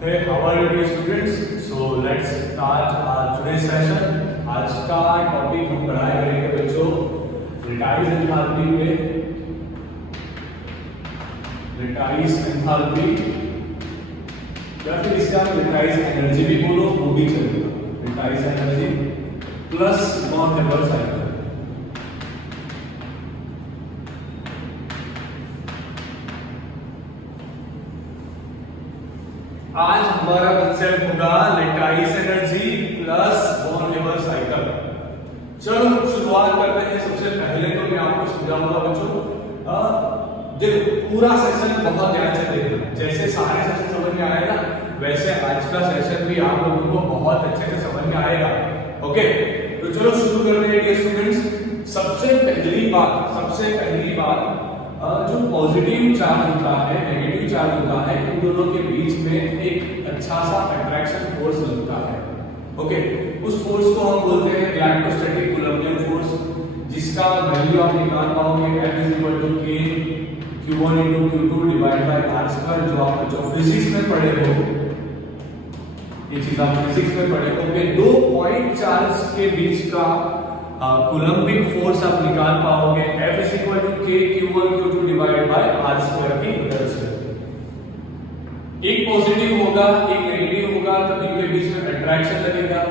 Hey, how are you dear students? So let's start our today's session. आज का topic हम पढ़ाई करेंगे बच्चों रिटाइज एंथैल्पी पे, रिटाइज एंथैल्पी या फिर इसका रिटाइज एनर्जी भी बोलो वो भी चलेगा। Lattice energy plus Born Haber cycle. आज हमारा कंसेप्ट होगा lattice energy plus Born Haber cycle. चलो शुरुआत करते हैं। सबसे पहले तो मैं आपको समझाऊंगा बच्चों, देखो पूरा सेशन बहुत ध्यान से देखना। जैसे सारे सेशन समझ में आएगा वैसे आज का सेशन भी आप लोगों को बहुत अच्छे से समझ में आएगा। ओके, तो चलो शुरू करते हैं डियर स्टूडेंट्स। सबसे पहली बात जो पॉजिटिव चार्ज होता है, नेगेटिव चार्ज होता है, इन दोनों के बीच में एक अच्छा सा अट्रैक्शन फोर्स लगता है। ओके, उस फोर्स को हम बोलते हैं इलेक्ट्रोस्टैटिक कूलम्बियन फोर्स, जिसका वैल्यू आप निकाल पाओगे F = K Q1 × Q2 divide by R², जो आप बच्चों फिजिक्स में पढ़े हो। ये चीज आप फिजिक्स में पढ़े हो कि दो पॉइंट चार्ज के बीच का कूलम्बिक फोर्स आप निकाल पाओगे F = K Q1 Q2 divide by R² की मदद से। एक पॉजिटिव होगा एक नेगेटिव होगा तो इनके बीच में अट्रैक्शन लगेगा।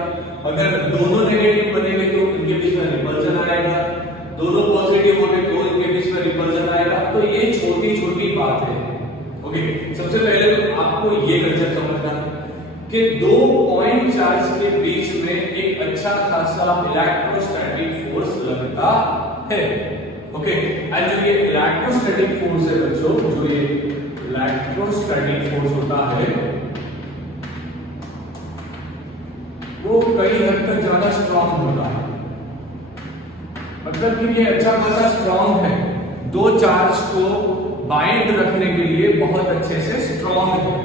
अगर दोनों नेगेटिव बनेंगे तो इनके बीच में रिपल्जन आएगा, दोनों पॉजिटिव होंगे तो इनके बीच में रिपल्जन आएगा। तो ये छोटी बात है। ओके, सबसे पहले तो आपको ये कंसेप्ट समझना कि दो पॉइंट चार्ज के बीच में एक अच्छा खासा इलेक्ट्रोस्टैटिक फोर्स लगता है। ओके, एंड जो ये इलेक्ट्रोस्टैटिक फोर्स है बच्चों, जो ये इलेक्ट्रोस्टैटिक फोर्स होता है वो कई हद तक ज्यादा स्ट्रांग होता है। मतलब कि ये अच्छा खासा स्ट्रांग है, दो चार्ज को बाइंड रखने के लिए बहुत अच्छे से स्ट्रांग है।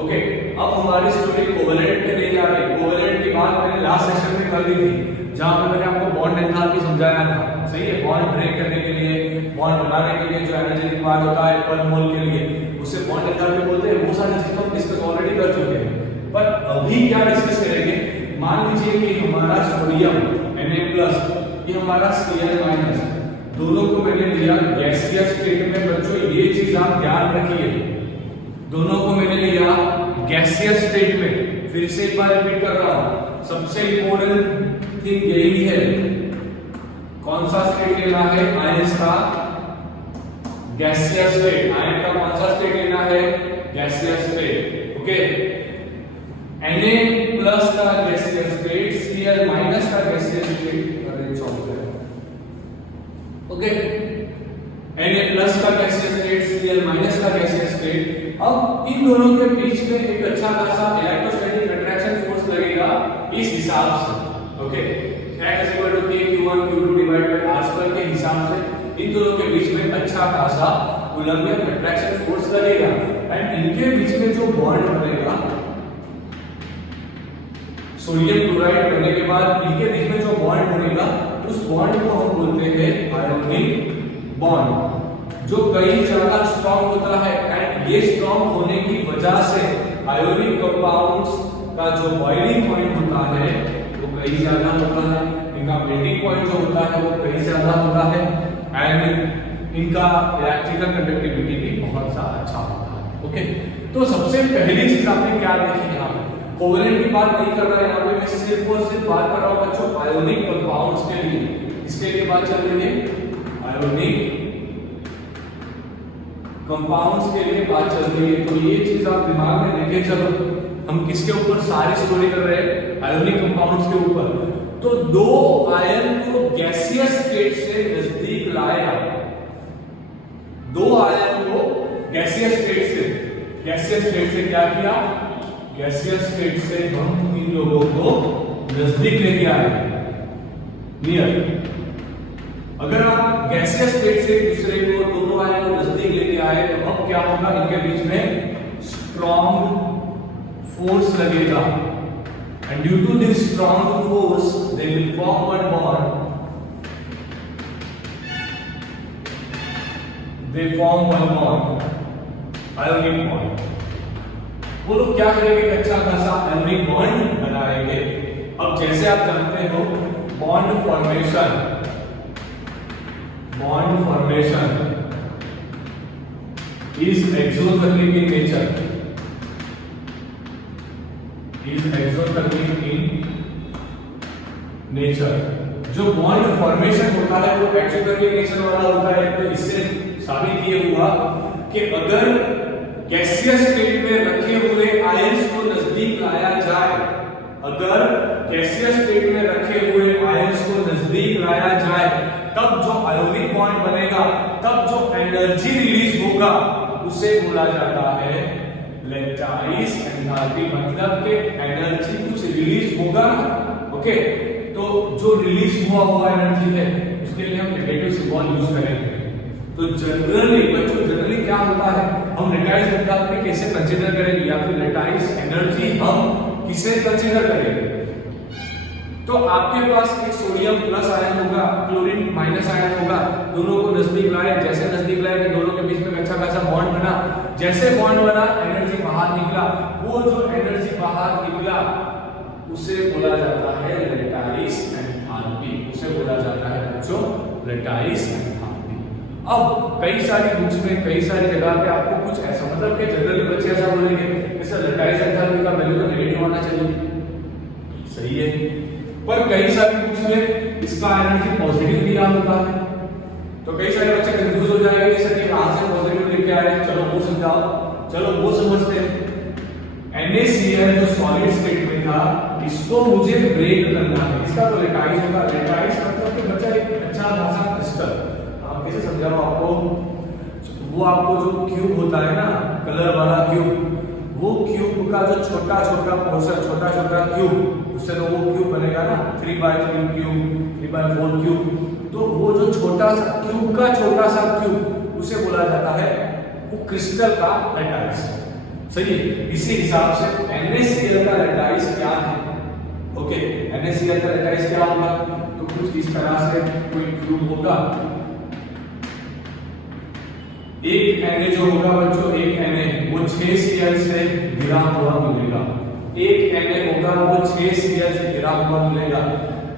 ओके, अब हमारी स्टोरी कोवेलेंट पे ले जा रही है। कोवेलेंट की बात मैंने लास्ट सेशन में कर दी थी, जहां पे मैंने आपको बॉन्ड एंथैल्पी समझाया था। सही है, बॉन्ड ब्रेक करने के लिए, बॉन्ड बनाने के लिए जो एनर्जी रिक्वायर्ड होता है पर मोल के लिए, उसे बॉन्ड एंथैल्पी बोलते हैं। वो सारी चीजें हम डिस्कस ऑलरेडी कर चुके हैं, पर अभी क्या डिस्कस करेंगे। मान लीजिए कि हमारा सोडियम Na+, ये हमारा Cl-, दोनों को मैंने लिया गैसियस स्टेट में। बच्चों ये चीज आप ध्यान रखिए, दोनों को मैंने लिया गैसियस स्टेट में। फिर से एक बार रिपीट कर रहा हूं, सबसे इंपॉर्टेंट थिंग यही है, कौन सा स्टेट लेना है, आयंस का गैसियस स्टेट। आयन का कौन सा स्टेट लेना है, गैसियस स्टेट। ओके, Na+ का गैसियस स्टेट, Cl- का गैसियस स्टेट। ओके, Na+ का गैसियस स्टेट, Cl- का गैसियस स्टेट। अब इन दोनों के बीच में एक अच्छा खासा इलेक्ट्रोस्टैटिक अट्रैक्शन फोर्स लगेगा इस हिसाब से। Okay, F = K Q1 Q2 divide by R² के हिसाब से इन दोनों के बीच में अच्छा खासा कूलम्बियन अट्रैक्शन फोर्स लगेगा। एंड इनके बीच में जो बॉन्ड बनेगा, सोडियम क्लोराइड बनने के बाद इनके बीच में जो बॉन्ड बनेगा, उस बॉन्ड को हम बोलते हैं आयोनिक बॉन्ड, जो कई ज्यादा स्ट्रांग होता है। एंड ये स्ट्रांग होने की वजह से आयोनिक कंपाउंड्स का जो बॉइलिंग पॉइंट होता है वो कई ज्यादा होता है, इनका मेल्टिंग पॉइंट जो होता है वो कई ज्यादा होता है, एंड इनका इलेक्ट्रिकल कंडक्टिविटी भी बहुत सा अच्छा होता है। ओके, तो सबसे पहली चीज आपने क्या देखी, यहाँ पे कोवेलेंट की बात नहीं कर रहा है, यहाँ पे मैं सिर्फ और सिर्फ बात कर रहा हूँ बच्चों आयोनिक कंपाउंड्स के लिए। इसके लिए बात चल रही है, आयोनिक कंपाउंड्स के लिए बात चल रही है। तो ये चीज आप दिमाग में लेके चलो, हम किसके ऊपर सारी स्टोरी कर रहे हैं, आयोनिक कंपाउंड्स के ऊपर। तो दो आयन को गैसियस स्टेट से नजदीक लाया, दो आयन को गैसियस स्टेट से क्या किया, गैसियस स्टेट से हम इन लोगों को नजदीक लेके आए, नियर। अगर आप गैसियस स्टेट से दूसरे को, दोनों आयन को नजदीक लेके आए तो अब क्या होगा, इनके बीच में स्ट्रॉन्ग फोर्स लगेगा। And due to this strong force they will form one bond, they form one bond, ionic bond. वो लोग क्या करेंगे, अच्छा खासा आयोनिक बॉन्ड बनाएंगे। अब जैसे आप जानते हो bond formation is exothermic in nature, जो बॉन्ड फॉर्मेशन होता है वो एक्सोथर्मिक नेचर वाला होता है। तो इससे साबित ये हुआ कि अगर गैसियस स्टेट में रखे हुए आयंस को नजदीक लाया जाए, अगर गैसियस स्टेट में रखे हुए आयंस को नजदीक लाया जाए, तब जो आयोनिक बॉन्ड बनेगा, तब जो एनर्जी रिलीज होगा उसे बोला जाता है लैटिस एंथैल्पी। मतलब कि एनर्जी कुछ रिलीज होगा, ओके। तो जो रिलीज हुआ एनर्जी है उसके लिए हम नेगेटिव सिंबल यूज करेंगे। तो जनरली बच्चों, जनरली क्या होता है, हम लैटिस एंथैल्पी कैसे कंसीडर करेंगे, या फिर लैटिस एनर्जी हम किसे कंसीडर करेंगे? तो आपके पास एक सोडियम प्लस आयन होगा, क्लोरीन माइनस आयन होगा, दोनों को नजदीक लाए, जैसे नजदीक लाए कि दोनों के बीच में अच्छा खासा बॉन्ड बना, जैसे बॉन्ड बना एनर्जी बाहर निकला, वो जो एनर्जी बाहर निकला उसे बोला जाता है लैटिस एंथैल्पी, उसे बोला जाता है बच्चों लैटिस एंथैल्पी। अब कई सारी बुक्स में कई सारी जगह पे आपको कुछ ऐसा, मतलब कि जनरली बच्चे ऐसा बोलेंगे जैसे लैटिस एंथैल्पी का वैल्यू तो नेगेटिव होना चाहिए, सही है, पर कई सारी बुक्स में इसका एनर्जी पॉजिटिव दिया होता है। तो कई सारे बच्चे कंफ्यूज हो जाएंगे कि सर ये कहां से पॉजिटिव लिख के आ रहे हैं, चलो वो समझाओ, चलो वो समझते हैं। NaCl जो सॉलिड स्टेट में था, इसको मुझे ब्रेक करना है, इसका तो लैटिस होगा। लैटिस मतलब कि बच्चा एक अच्छा खासा क्रिस्टल, आप कैसे समझाऊं आपको, वो आपको जो क्यूब होता है ना, कलर वाला क्यूब, वो क्यूब का जो छोटा छोटा पोर्शन, छोटा छोटा क्यूब, उससे तो वो क्यूब बनेगा ना 3x3 क्यूब, 3x4 क्यूब, तो वो जो छोटा सा क्यूब का छोटा सा क्यूब, उसे बोला जाता है वो क्रिस्टल का लैटिस, सही है। इसी हिसाब से NaCl का लैटिस क्या है, ओके, NaCl का लैटिस क्या होगा, तो कुछ इस तरह से कोई क्यूब होगा, एक Na जो होगा बच्चों, एक Na वो 6Cl से घिरा हुआ मिलेगा, एक Na होगा वो 6Cl से घिरा हुआ मिलेगा,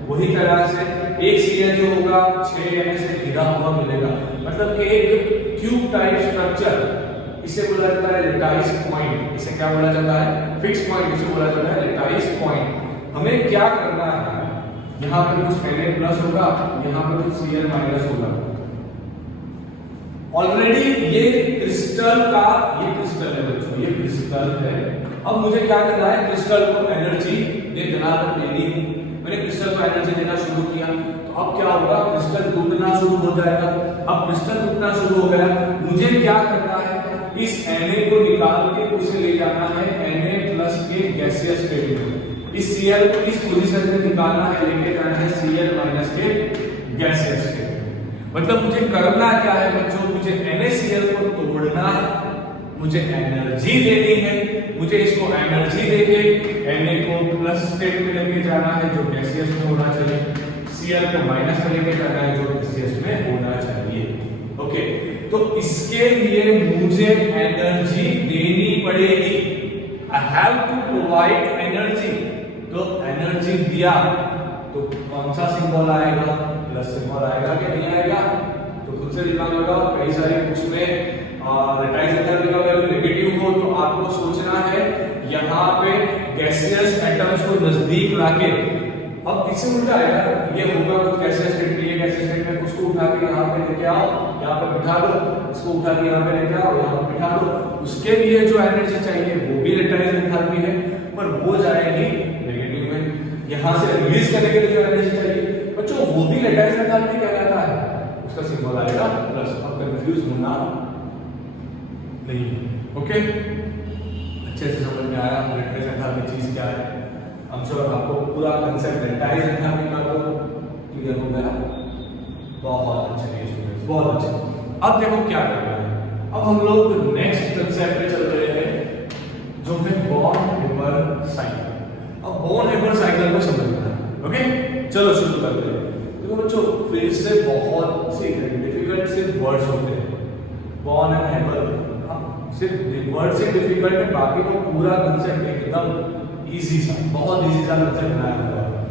वही तरह से एक Cl जो होगा 6Na से घिरा हुआ मिलेगा। मतलब कि एक क्यूब टाइप स्ट्रक्चर, इसे बोला जाता है लैटिस पॉइंट। इसे क्या बोला जाता है, फिक्स पॉइंट, इसे बोला जाता है लैटिस पॉइंट। हमें क्या करना है, यहाँ पे कुछ Na प्लस होगा, यहाँ पे कुछ Cl माइनस होगा। ऑलरेडी ये क्रिस्टल का, ये क्रिस्टल है बच्चों, ये क्रिस्टल है। अब मुझे क्या करना है, क्रिस्टल को एनर्जी देनी है। मैंने क्रिस्टल को एनर्जी देना शुरू किया, तो अब क्या होगा, क्रिस्टल टूटना शुरू हो जाएगा। अब क्रिस्टल टूटना शुरू हो गया, मुझे क्या करना है, इस Na को निकाल के उसे ले जाना है Na प्लस के गैसियस स्टेट में, इस Cl को इस पोजीशन में निकालना है, लेके जाना है Cl माइनस के गैसियस स्टेट। मतलब मुझे करना क्या है बच्चों, मुझे NaCl को तोड़ना है, मुझे एनर्जी देनी है, मुझे इसको एनर्जी देके Na को प्लस स्टेट में लेके जाना है जो गैसियस में होना चाहिए, Cl को माइनस में लेके जाना है जो गैसियस में होना चाहिए, ओके। तो इसके लिए मुझे एनर्जी देनी पड़ेगी, I have to provide energy. तो एनर्जी दिया तो कौन सा सिंबल आएगा, प्लस सिंबल आएगा कि नहीं आएगा, तो खुद से दिमाग लगाओ। कई सारी बुक्स में लैटिस एंथैल्पी का वैल्यू नेगेटिव हो तो आपको सोचना है यहाँ पे गैसियस एटम्स को नजदीक लाके, अब इससे उल्टा आएगा, ये होगा कुछ गैसियस स्टेट में, ये गैसियस स्टेट में, उसको उठा के यहाँ पे लेके आओ, यहाँ पे बिठा दो, इसको उठा के यहाँ पे लेके आओ, यहाँ पे बिठा दो। उसके लिए जो एनर्जी चाहिए वो भी लैटिस एंथैल्पी है, पर वो जाएगी नेगेटिव में। यहाँ से रिलीज करने के लिए जो एनर्जी चाहिए बच्चों वो भी लैटिस एंथैल्पी कहलाता है, उसका सिंबल आएगा प्लस। अब कंफ्यूज होना नहीं, ओके। अच्छे से समझ में आया लैटिस एंथैल्पी चीज क्या है। हम श्योर आपको पूरा कांसेप्ट लैटिस एंथैल्पी का तो क्लियर हो गया, बहुत अच्छे स्टूडेंट्स, बहुत अच्छे। अब देखो क्या करना है, अब हम लोग नेक्स्ट कांसेप्ट पे चल रहे हैं जो है बॉर्न हेबर साइकिल। अब बॉर्न हेबर साइकिल को समझना है, ओके। चलो शुरू करते हैं। देखो बच्चों फिर से बहुत से डिफिकल्ट से वर्ड्स होते हैं, बॉर्न एंड हेबर। सिर्फ वर्ड से डिफिकल्ट है, बाकी तो पूरा कंसेप्ट एकदम इजी सा, बहुत इजी सा कंसेप्ट बनाया हुआ है।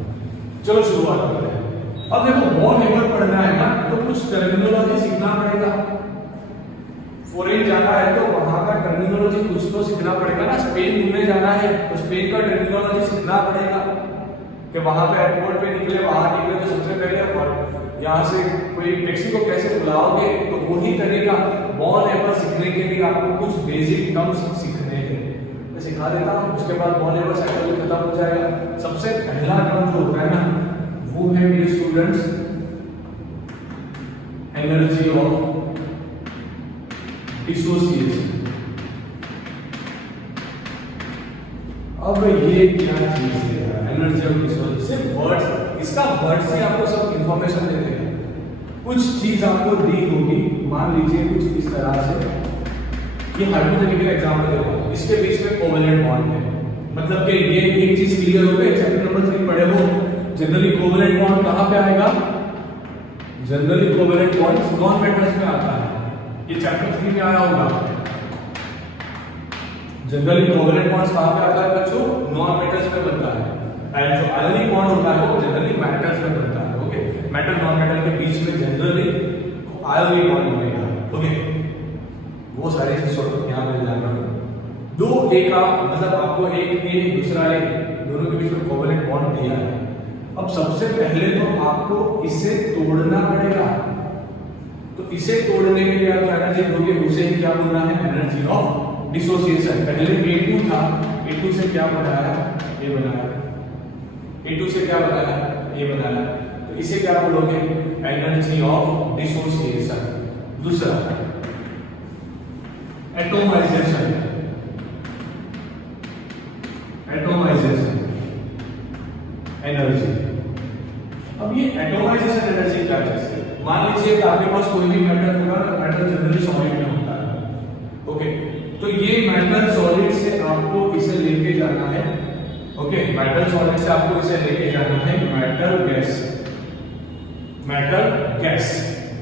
चलो शुरुआत करते हैं। अब देखो बॉन हेबर पढ़ना है ना, तो कुछ टर्मिनोलॉजी सीखना पड़ेगा। फॉरेन जाना है तो वहां का टर्मिनोलॉजी कुछ तो सीखना पड़ेगा ना। स्पेन घूमने जाना है तो स्पेन का टर्मिनोलॉजी सीखना पड़ेगा कि वहां पे एयरपोर्ट पे निकले, बाहर निकले तो सबसे पहले और यहाँ से कोई टैक्सी को कैसे बुलाओगे, तो वही तरीका बॉन हेबर सीखने के लिए आपको कुछ बेसिक टर्म्स सीखने हैं। मैं सिखा देता हूँ, उसके बाद बॉन हेबर साइकिल खत्म हो जाएगा। सबसे पहला टर्म जो होता है ना, वो है मेरे स्टूडेंट्स एनर्जी ऑफ डिसोसिएशन। अब ये क्या चीज है एनर्जी ऑफ डिसोसिएशन? सिर्फ वर्ड्स, इसका वर्ड से आपको सब इंफॉर्मेशन देते हैं। कुछ चीज आपको दी होगी, मान लीजिए कुछ इस तरह से, ये हाइपोथेटिकल एग्जांपल दे रहा हूं, इसके बीच में कोवेलेंट बॉन्ड है, मतलब कि ये एक चीज क्लियर हो गई। चैप्टर नंबर 3 पढ़े हो, जनरली कोवेलेंट बॉन्ड कहां पे आएगा? Generally covalent bond non metals में आता है, ये चैप्टर 3 में आया होगा। जनरली कोवेलेंट बॉन्ड्स कहां पे आता है बच्चों? नॉन मेटल्स में बनता है। एंड जो आयनिक बॉन्ड होता है वो जनरली मेटल्स में बनता है। ओके, मेटल नॉन मेटल के बीच में जनरली आयनिक बॉन्ड बनेगा। ओके, वो सारी चीजें यहां पे ध्यान रखो। दो ए का मतलब आपको एक ए दूसरा ए, दोनों के बीच में कोवेलेंट बॉन्ड दिया है। अब सबसे पहले तो आपको इसे तोड़ना पड़ेगा, तो इसे तोड़ने के लिए आप एनर्जी दोगे, उसे ही क्या बोलना है? Energy of dissociation. पहले A2 था, A2 से क्या बनाया? ये बनाया। A2 से क्या बनाया? ये बनाया। तो इसे क्या बोलोगे? Energy of dissociation. दूसरा एटोमाइजेशन। Atomisation energy. अब ये एटोमाइजेशन एनर्जी क्या चीज है? मान लीजिए कि आपके पास कोई भी मेटल होगा, मेटल जनरली सॉलिड में होता है। ओके, तो ये मेटल सॉलिड से आपको इसे लेके जाना है। ओके, मेटल सॉलिड से आपको इसे लेके जाना है मेटल गैस। मेटल गैस,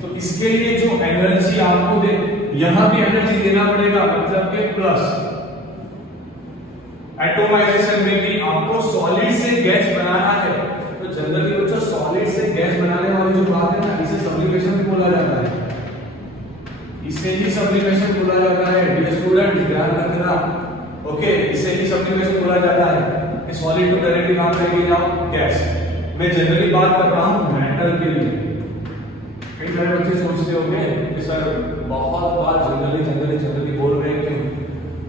तो इसके लिए जो एनर्जी आपको दे, यहां भी एनर्जी देना पड़ेगा, मतलब कि प्लस। एटोमाइजेशन में भी आपको सॉलिड से गैस बनाना है, तो जनरली बच्चों सॉलिड से गैस बनाने वाली जो बात है ना, इसे सब्लिमेशन भी बोला जाता है। इसे ही सब्लिमेशन बोला जाता है। डियर स्टूडेंट ध्यान रखना। ओके, इसे ही सब्लिमेशन बोला जाता है कि सॉलिड को डायरेक्टली कहां पे लेके जाओ? गैस। मैं जनरली बात कर रहा हूं मेटल के लिए। कई सारे बच्चे सोचते होंगे कि सर बहुत बार जनरली बोल रहे हैं कि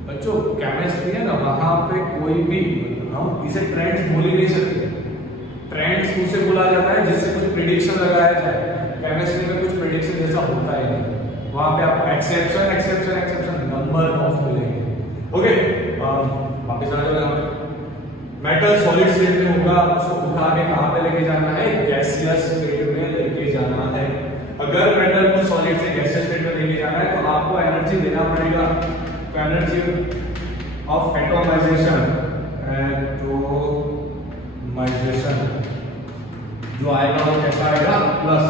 बच्चों केमिस्ट्री है ना, वहां पे कोई भी हम इसे ट्रेंड्स बोल ही नहीं सकते। ट्रेंड्स उसे बोला जाता है जिससे कुछ प्रेडिक्शन लगाया जाए। केमिस्ट्री में कुछ प्रेडिक्शन जैसा होता ही नहीं, वहां पे आपको एक्सेप्शन नंबर ऑफ मिलेंगे। ओके, वापस आ जाओ। मेटल सॉलिड स्टेट में होगा, उसको उठा के कहां पे लेके जाना है? गैसियस स्टेट में लेके जाना है। अगर मेटल को सॉलिड से गैसियस स्टेट में लेके जाना है तो आपको एनर्जी देना पड़ेगा। तो एनर्जी ऑफ एटोमाइजेशन जो आएगा वो कैसा आएगा? प्लस।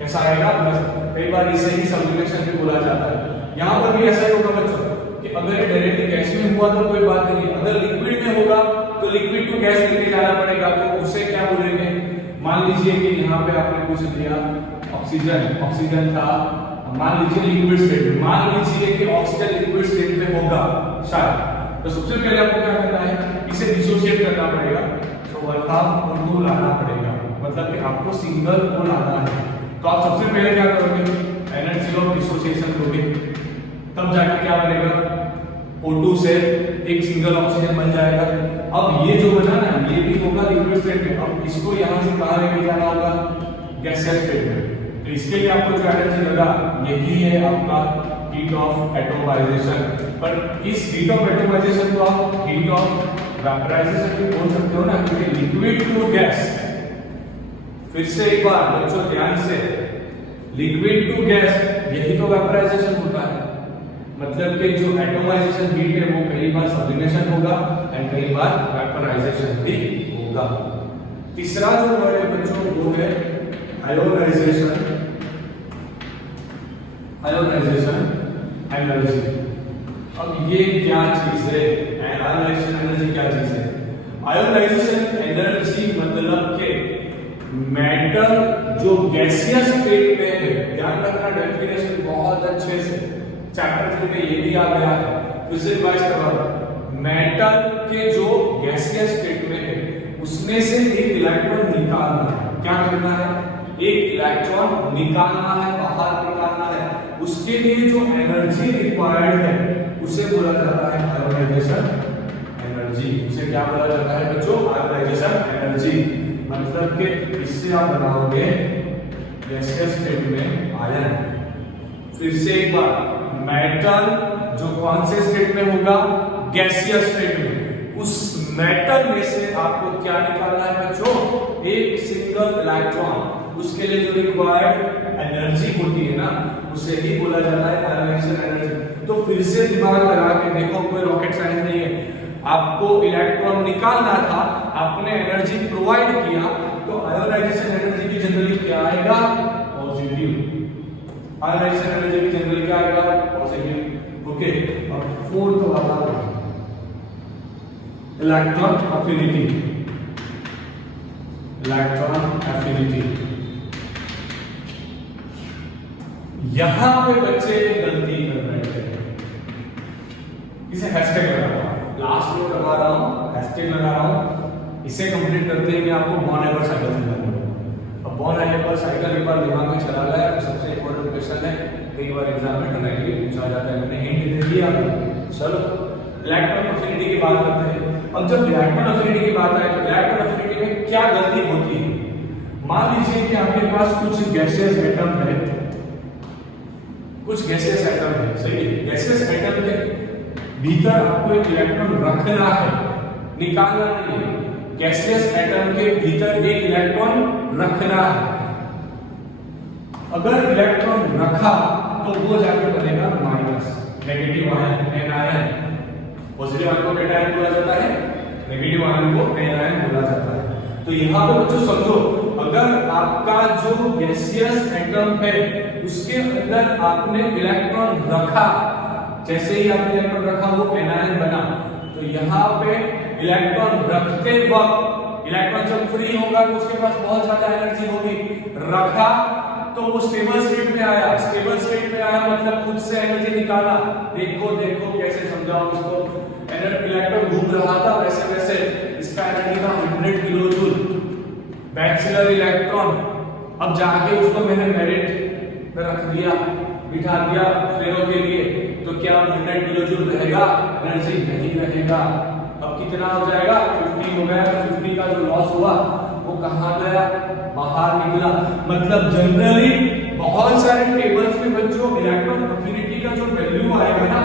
कैसा आएगा? प्लस। कई बार इसे ही सब्लिमेशन भी बोला जाता है। यहां पर भी ऐसा ही होगा बच्चों कि अगर ये डायरेक्टली गैस में हुआ तो कोई बात नहीं, अगर लिक्विड में होगा तो लिक्विड टू गैस लेके जाना पड़ेगा, तो उसे क्या बोलेंगे? मान लीजिए कि यहाँ पे आपने कुछ दिया ऑक्सीजन था, मान लीजिए लिक्विड स्टेट में, मान लीजिए कि ऑक्सीजन लिक्विड स्टेट में होगा शायद, तो सबसे पहले आपको क्या करना है? इसे डिसोशिएट करना पड़ेगा। तो 1/2 और 2 लाना पड़ेगा, मतलब कि आपको सिंगल को लाना है। तो आप सबसे पहले क्या करोगे? एनर्जी ऑफ डिसोसिएशन दोगे, तब जाके क्या बनेगा? O2 से एक सिंगल ऑक्सीजन बन जाएगा। अब ये जो बना ना, ये भी होगा लिक्विड स्टेट में। अब इसको यहां से कहां लेके जाना होगा? गैसियस स्टेट में। तो इसके लिए आपको जो एनर्जी लगा, यही है आपका हीट ऑफ एटोमाइजेशन। पर इस हीट ऑफ एटोमाइजेशन को आप हीट ऑफ वेपराइजेशन भी बोल सकते हो ना, क्योंकि लिक्विड टू गैस। फिर से एक बार बच्चों ध्यान से, लिक्विड टू गैस यही तो वेपराइजेशन होता है। मतलब कि जो एटोमाइजेशन हीट है वो कई बार सब्लिमेशन होगा एंड कई बार वेपराइजेशन भी होगा। तीसरा जो वर्ड है बच्चों वो है आयोनाइजेशन एनर्जी। अब ये क्या चीज है, आयोनाइजेशन एनर्जी क्या चीज है? आयोनाइजेशन एनर्जी मतलब के मेटल जो गैसियस स्टेट में है, ध्यान रखना डेफिनेशन बहुत अच्छे से, चैप्टर 3 में ये भी आ गया है, फिर से रिवाइज करवाओ। मेटल के जो गैसियस स्टेट में है उसमें से एक इलेक्ट्रॉन निकालना है। क्या करना है? एक इलेक्ट्रॉन निकालना है, बाहर निकालना है। उसके लिए जो एनर्जी रिक्वायर्ड है उसे बोला जाता है आयोनाइजेशन एनर्जी। उसे क्या बोला जाता है बच्चों? Ionization energy. मतलब कि इससे आप बनाओगे गैसियस स्टेट में आयन। फिर से एक बार, मेटल जो कौन से स्टेट में होगा? गैसियस स्टेट में। उस मेटल में से आपको क्या निकालना है बच्चों? एक सिंगल इलेक्ट्रॉन। उसके लिए जो रिक्वायर्ड एनर्जी होती है ना, उसे ही बोला जाता है आयोनाइजेशन एनर्जी। तो फिर से दिमाग लगा के देखो, कोई रॉकेट साइंस नहीं है। आपको इलेक्ट्रॉन निकालना था, आपने एनर्जी प्रोवाइड किया, तो आयोनाइजेशन एनर्जी की जनरली क्या आएगा? पॉजिटिव। आयोनाइजेशन एनर्जी की जनरली क्या आएगा? पॉजिटिव। ओके, अब फोर्थ वाला इलेक्ट्रॉन एफिनिटी। इलेक्ट्रॉन एफिनिटी, यहां पे बच्चे गलती कर रहे हैं। इसे हैशटैग लगा रहा हूं, लास्ट में करवा रहा हूं, हैशटैग लगा रहा हूं। इसे कंप्लीट करते ही मैं आपको बॉर्न हाइपर साइकिल समझाऊंगा। अब बॉर्न हाइपर साइकिल एक बार दिमाग में चला गया तो सबसे इंपॉर्टेंट क्वेश्चन है, कई बार एग्जाम में डायरेक्टली पूछा जाता है। मैंने हिंट दे दिया। चलो इलेक्ट्रॉन एफिनिटी की बात करते हैं। अब जब इलेक्ट्रॉन एफिनिटी की बात आए तो इलेक्ट्रॉन एफिनिटी में क्या गलती होती है? मान लीजिए कि आपके पास कुछ गैसियस एटम है, कुछ गैसियस एटम है, सही है। गैसियस एटम के भीतर आपको एक इलेक्ट्रॉन रखना है, निकालना नहीं है। गैसियस एटम के भीतर एक इलेक्ट्रॉन रखना है। अगर इलेक्ट्रॉन रखा तो वो जाके बनेगा minus, negative ion, anion. Positive ion को कैटायन बोला जाता है, नेगेटिव आयन को एनायन बोला जाता है। तो यहां पे बच्चों समझो, अगर आपका जो गैसियस एटम है उसके अंदर आपने इलेक्ट्रॉन रखा, जैसे ही आपने इलेक्ट्रॉन रखा वो एनायन बना, तो यहां पे इलेक्ट्रॉन रखते वक्त इलेक्ट्रॉन जब फ्री होगा तो उसके पास बहुत ज्यादा एनर्जी होगी। रखा तो वो स्टेबल स्टेट में आया, स्टेबल स्टेट में आया मतलब खुद से एनर्जी निकाला। देखो देखो कैसे समझाऊं इसको। इलेक्ट्रॉन घूम रहा था, वैसे वैसे इसका एनर्जी था 100 किलो जूल। बैचलर इलेक्ट्रॉन, अब जाके उसको मैंने मेरिट में रख दिया, बिठा दिया फ्लेरो के लिए, तो क्या 100 किलो जूल रहेगा? एनर्जी नहीं रहेगा। अब कितना हो जाएगा? 50 हो गया। 50 का जो लॉस हुआ वो कहां गया? बाहर निकला। मतलब जनरली बहुत सारे टेबल्स में बच्चों इलेक्ट्रॉन एफिनिटी का जो वैल्यू आएगा ना,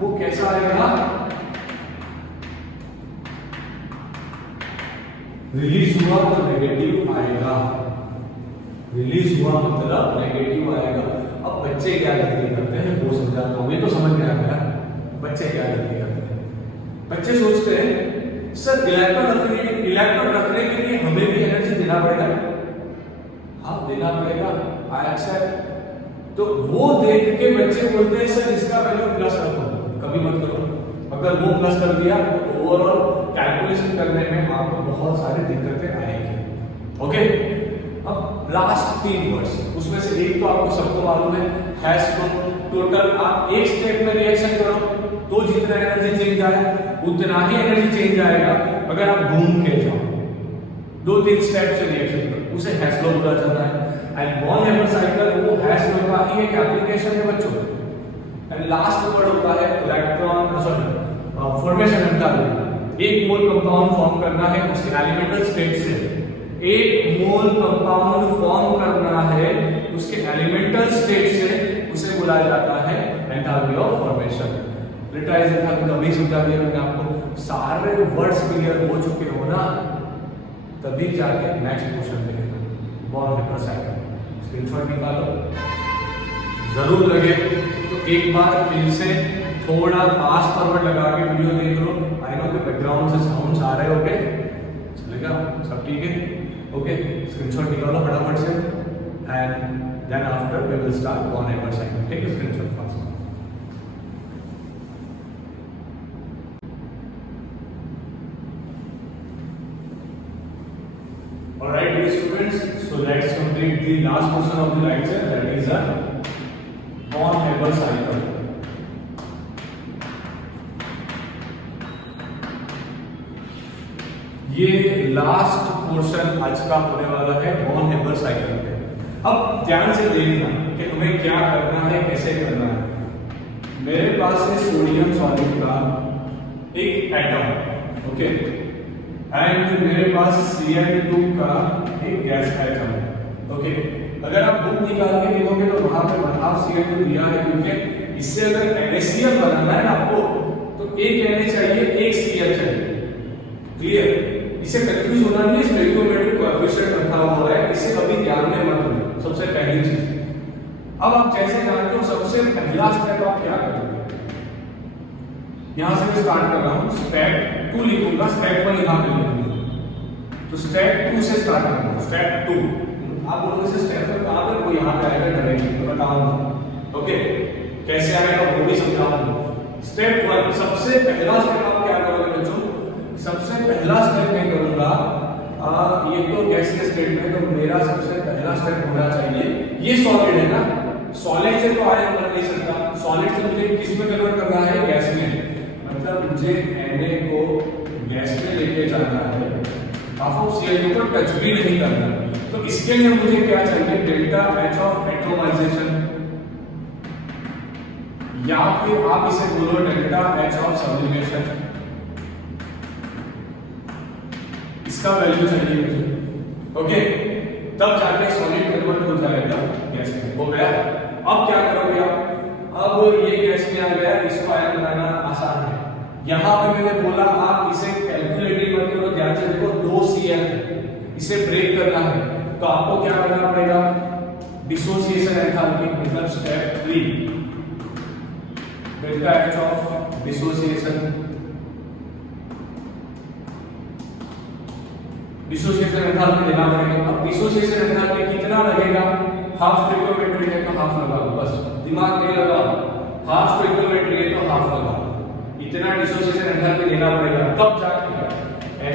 वो कैसा आएगा? रिलीज हुआ तो नेगेटिव आएगा, रिलीज हुआ मतलब नेगेटिव आएगा। अब बच्चे क्या गलती करते हैं वो समझाता हूं, ये तो समझ में आ गया। बच्चे क्या गलती करते हैं? बच्चे सोचते हैं सर इलेक्ट्रॉन एफिनिटी, इलेक्ट्रॉन रखने के लिए हमें भी एनर्जी देना पड़ेगा। हाँ देना पड़ेगा, आई एक्सेप्ट। तो वो देख के बच्चे बोलते हैं सर इसका वैल्यू प्लस रखो, कभी मत करो। अगर वो प्लस कर दिया तो ओवरऑल कैलकुलेशन करने में आपको बहुत सारी दिक्कतें आएंगी। ओके, अब लास्ट 3 वर्ड्स, उसमें से एक तो आपको सबको मालूम है, हैश को। टोटल आप एक स्टेप में रिएक्शन करो तो जितना एनर्जी चेंज आए उतना ही एनर्जी चेंज आएगा। अगर आप घूम के जाओ 2-3 स्टेप से रिएक्शन करो, उसे हैश लॉ बोला जाता है। एंड बॉर्न हाइपर साइकिल वो हैश लॉ का ही एक एप्लीकेशन है बच्चों। एंड लास्ट वर्ड होता है इलेक्ट्रॉन फॉर्मेशन एंथैल्पी। एक मोल कंपाउंड फॉर्म करना है उसके एलिमेंटल स्टेट से, एक मोल कंपाउंड फॉर्म करना है उसके एलिमेंटल स्टेट से, उसे बोला जाता है एंथैल्पी ऑफ फॉर्मेशन। रिटाइज एंथैल्पी अभी समझा दिया मैंने आपको। सारे वर्ड्स क्लियर हो चुके हो ना, तभी जाके नेक्स्ट क्वेश्चन देखेगा बॉर्न हाइपर साइकिल। स्क्रीनशॉट निकालो, जरूर लगे तो एक बार फिर से थोड़ा फास्ट फॉरवर्ड लगा के वीडियो देख लो। आई नो कि बैकग्राउंड से साउंड्स आ रहे होंगे, चलेगा? सब ठीक है? ओके, स्क्रीनशॉट निकालो फटाफट से and then after we will start Born Haber cycle. Take screenshot fast. So let's complete the last portion of the lecture, that is a Born-Haber cycle. ये लास्ट पोर्शन आज का होने वाला है बॉर्न-हेबर साइकिल पे। अब ध्यान से देखना कि हमें क्या करना है, कैसे करना है। मेरे पास है सोडियम सॉलिड का एक एटम, ओके, एंड मेरे पास Cl2 का एक गैस एटम है, ओके। अगर आप बुक निकाल के देखोगे तो वहां पे 1/2 Cl2 दिया है, क्योंकि इससे अगर NaCl बनाना है आपको तो एक Na चाहिए, एक Cl चाहिए। क्लियर? इसे कंफ्यूज होना नहीं, स्टोइकियोमेट्रिक कोएफिशिएंट रखा हुआ है, इसे कभी ध्यान में मत रखो, सबसे पहली चीज। अब आप जैसे जानते हो सबसे पहला स्टेप आप क्या करोगे, यहां से मैं स्टार्ट कर रहा हूं, स्टेप 2 लिखूंगा, स्टेप 1 यहां पे लिखूंगा, तो स्टेप 2 से स्टार्ट करूंगा। स्टेप 2 आप बोलोगे से स्टेप पर कहां पे, वो यहां पे आएगा डायरेक्टली, तो बताऊंगा, ओके, कैसे आएगा वो भी समझाऊंगा। स्टेप 1, सबसे पहला स्टेप आप क्या करोगे बच्चों, सबसे पहला स्टेप मैं करूंगा, ये तो गैस के स्टेट में, तो मेरा सबसे पहला स्टेप होना चाहिए, ये सॉलिड है ना, सॉलिड से तो आयन बन नहीं सकता, सॉलिड से मुझे किस में कन्वर्ट करना है, गैस में, मतलब मुझे Na को गैस में लेके जाना है, हाफ ऑफ Cl2 को टच भी नहीं करना। तो इसके लिए मुझे क्या चाहिए, डेल्टा H ऑफ एटोमाइजेशन, या फिर आप इसे बोलो डेल्टा H ऑफ सब्लिमेशन, इसका वैल्यू चाहिए मुझे, ओके, तब जाके सॉलिड कन्वर्ट हो जाएगा गैस में। हो गया? अब क्या करोगे आप, अब ये गैस में आ गया, इसको आयन बनाना आसान है। यहां पे मैंने बोला आप इसे कैलकुलेट मत करो, ध्यान से देखो, 2 Cl इसे ब्रेक करना है, तो आपको क्या करना पड़ेगा, डिसोसिएशन एंथैल्पी, मतलब step 3, delta H of dissociation, dissociation enthalpy लेना पड़ेगा। अब डिसोसिएशन एंथैल्पी कितना लगेगा, हाफ स्टोइकियोमेट्री है तो हाफ लगा लो, बस दिमाग नहीं लगाओ, हाफ स्टोइकियोमेट्री है तो हाफ लगाओ, इतना डिसोसिएशन एंथैल्पी लेना पड़ेगा, तब जाके Na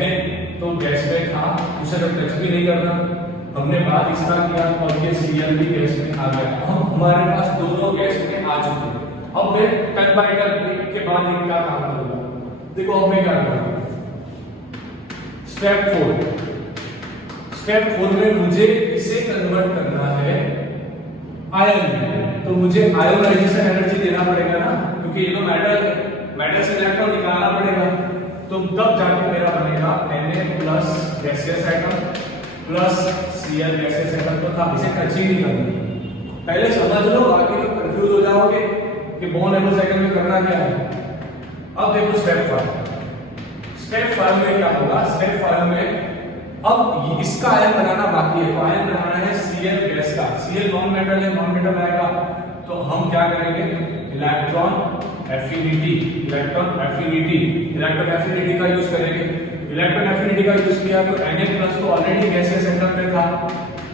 तो गैस में था, उसे तो टच भी नहीं करना, हमने बात इसका किया और ये Cl भी गैस में आ गया, हमारे पास दोनों गैस में आ चुके हैं। अब मैं टन बाय टन के बाद इनका काम करूंगा। देखो अब मैं क्या करूंगा, स्टेप 4 में मुझे इसे कन्वर्ट करना है आयन में, तो मुझे आयोनाइजेशन एनर्जी देना पड़ेगा ना, क्योंकि ये तो मेटल है, मेटल से इलेक्ट्रॉन निकालना पड़ेगा, तो तब जाके मेरा बनेगा Na plus gaseous atom plus Cl gaseous atom, तो था इसे टच ही नहीं करना, पहले समझ लो, बाकी तो कंफ्यूज हो जाओगे कि बॉर्न-हेबर साइकिल में करना क्या है। अब देखो स्टेप 5 में क्या होगा, स्टेप 5 में अब इसका आयन बनाना बाकी है, तो आयन बनाना है Cl गैस का, Cl नॉन मेटल है, नॉन मेटल आएगा, तो हम क्या करेंगे, इलेक्ट्रॉन एफिनिटी का यूज करेंगे। इलेक्ट्रॉन एफिनिटी का यूज किया तो Na प्लस तो ऑलरेडी गैसियस एटम में था,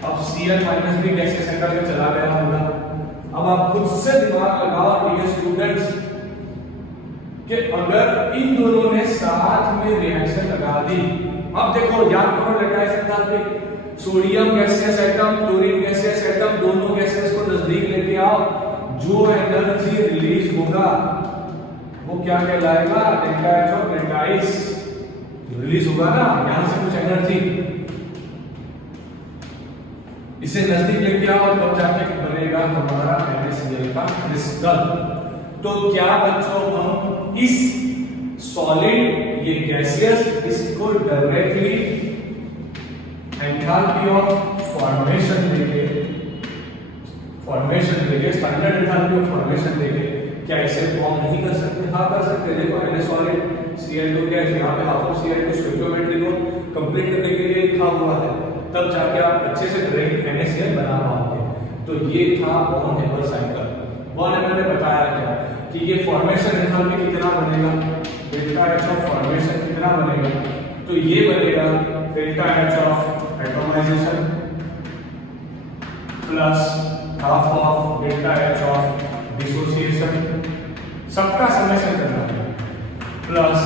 अब Cl माइनस भी गैसियस एटम में चला गया होगा। अब आप खुद से दिमाग लगाओ डियर स्टूडेंट्स कि अगर इन दोनों ने साथ में रिएक्शन लगा दी, अब देखो याद करो lattice enthalpy, sodium gaseous atom, chlorine gaseous atom, दोनों गैसेस को नजदीक लेके आओ, जो एनर्जी रिलीज होगा वो क्या कहलाएगा, delta H of lattice release होगा ना, यहां से कुछ एनर्जी, इसे नजदीक लेके आओ, तब जाके बनेगा हमारा NaCl का क्रिस्टल। तो क्या बच्चों हम इस सॉलिड ये गैसियस इसको डायरेक्टली एंथैल्पी ऑफ फॉर्मेशन लेके स्टैंडर्ड एंथैल्पी ऑफ फॉर्मेशन लेके क्या इसे फॉर्म नहीं कर सकते, हाँ कर सकते। देखो Na सॉलिड Cl2 गैस, यहाँ पे हाफ ऑफ Cl2 स्टोइकियोमेट्री को कंप्लीट करने के लिए लिखा हुआ है, तब जाके आप अच्छे से डायरेक्ट NaCl बना पाओगे। तो ये था बॉर्न-हेबर साइकिल। बॉर्न-हेबर ने बताया क्या कि ये फॉर्मेशन एंथैल्पी कितना बनेगा, डेल्टा H ऑफ फॉर्मेशन कितना बनेगा, तो ये बनेगा delta H of atomization plus half of delta H of dissociation, सबका समेशन करना है, plus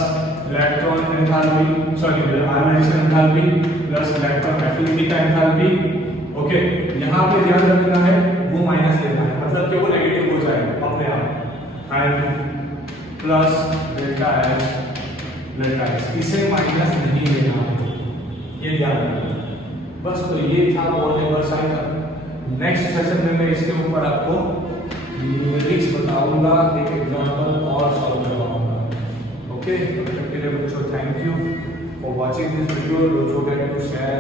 electron enthalpy, sorry ionisation enthalpy plus electron affinity का एंथैल्पी ओके, यहाँ पे ध्यान रखना है वो माइनस लेना है, मतलब कि वो नेगेटिव हो जाएगा अपने आप। एंड प्लस डेल्टा एस, इसे माइनस नहीं लेना है, ये ध्यान रखना बस। तो ये था वॉन लीवर साइकिल। नेक्स्ट सेशन में मैं इसके ऊपर आपको न्यूमेरिक्स बताऊंगा, एक एग्जांपल और सॉल्व करवाऊंगा। ओके, तब तक के लिए बच्चों thank you for watching this video. Don't forget to share,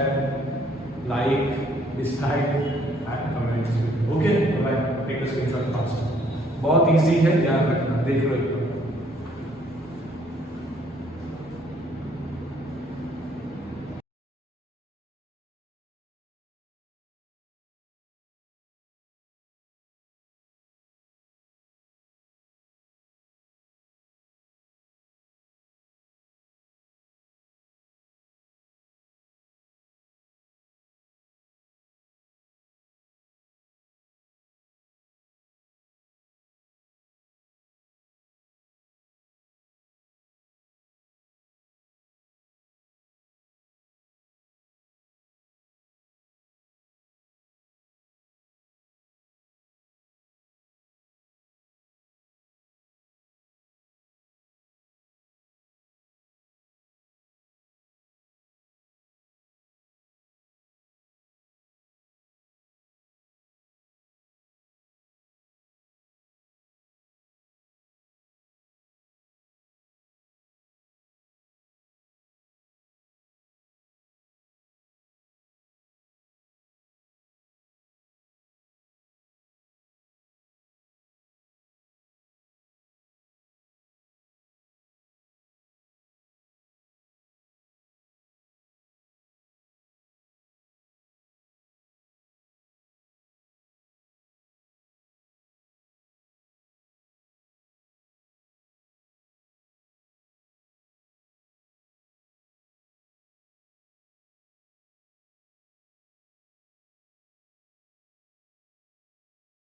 like, dislike and comments. Okay, bye, take a screenshot fast. बहुत इजी है, ध्यान रखना, देख लो।